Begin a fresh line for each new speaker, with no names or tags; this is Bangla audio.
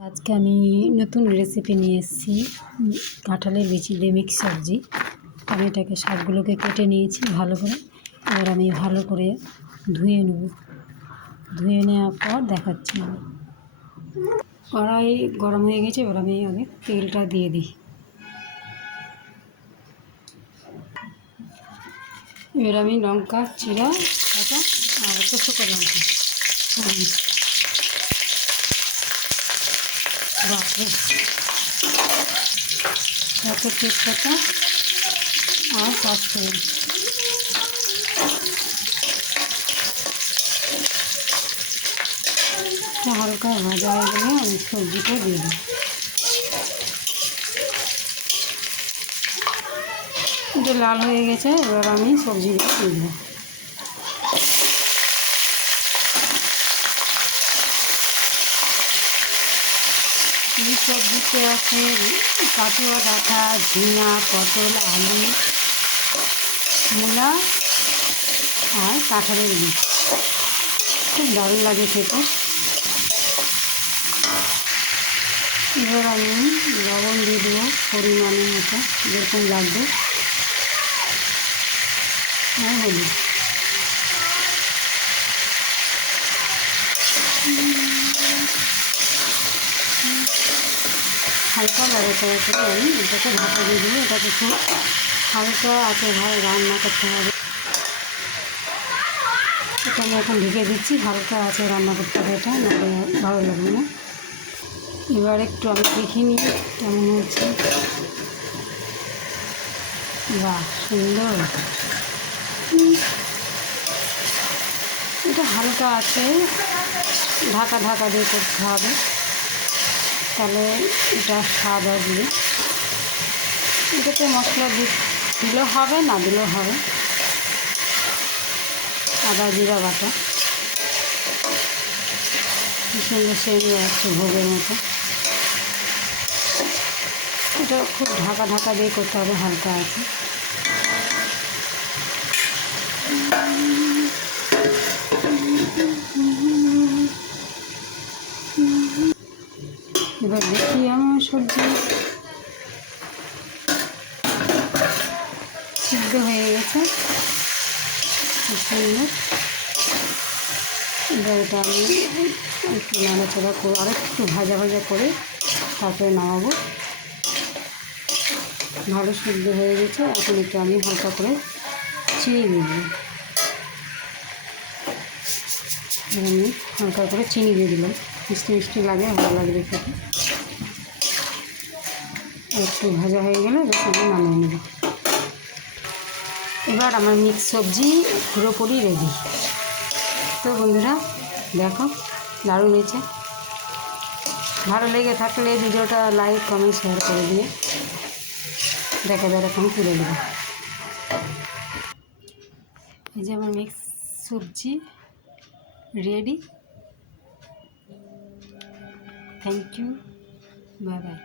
আজকে আমি নতুন রেসিপি নিয়ে এসেছি কাঁঠালের বিচি দিয়ে মিক্স সবজি। আমি এটাকে শাকগুলোকে কেটে নিয়েছি ভালো করে। এবার আমি ভালো করে ধুয়ে নেব। ধুয়ে নেওয়ার পর দেখাচ্ছি আমি। কড়াই গরম হয়ে গেছে, এবার আমি আগে তেলটা দিয়ে দিই। এবার আমি লঙ্কা চিরা কাঁচা আর শুকনো লঙ্কা। বাপরে তেজপাতা আর পাঁচফোড়ন। হালকা ভাজা হয়ে গেলে আমি সবজিটা দিয়ে দিই। এটা লাল হয়ে গেছে, এবার আমি সবজিগুলো দিয়ে দেবো এই সবজিতে আছে কাটুয়া ডাঁটা, ঝিঙা, পটল, আলু, মূলা আর কাঁঠালের বীজ। খুব দারুণ লাগে খেতে। এবার আমি লবণ দিয়ে দেবো পরিমাণের মতো, যেরকম লাগবে। আর হলুদ। হালকা নাড়াচাড়া করে আমি এটাকে ঢাকা দিয়ে দেবো, এটাকে খুব হালকা আছে ভালো রান্না করতে হবে। এটা আমি এখন ঢেকে দিচ্ছি, হালকা আছে রান্না করতে হবে এটা, নাহলে ভালো লাগবে না। এবার একটু আমি দেখে নিই কেমন হচ্ছে বাহ, সুন্দর। এটা হালকা আছে ঢাকা ঢাকা দিয়ে করতে হবে। তাহলে এটা স্বাদ আসবে এটাতে মশলা দিলেও হবে, না দিলেও হবে। আদা জিরা বাটা। সুন্দর সেই ভোগের মতো। এটা খুব ঢাকা ঢাকা দিয়ে করতে হবে, হালকা আছে। এবার দেখি আমার সবজি। সিদ্ধ হয়ে গেছে। সুন্দর এবার এটা আমি একটু নাড়াচাড়া করে আর একটু ভাজা ভাজা করে তারপরে নামাবো। ভালো সিদ্ধ হয়ে গেছে, এখন একটু আমি হালকা করে চিনি দিয়ে আমি হালকা করে চিনি দিয়ে দিলাম। মিষ্টি মিষ্টি লাগে, ভালো লাগবে খেতে একটু ভাজা হয়ে গেলে আমি নামিয়ে নেব। এবার আমার মিক্স সবজি পুরোপুরি রেডি। তো বন্ধুরা, দেখো, দারুণ হয়েছে। ভালো লেগে থাকলে ভিডিওটা লাইক কমেন্ট শেয়ার করে দিয়ে দেখা যায় এরকম তুলে দেবো এই যে আমার মিক্স সবজি, ready. Thank you bye bye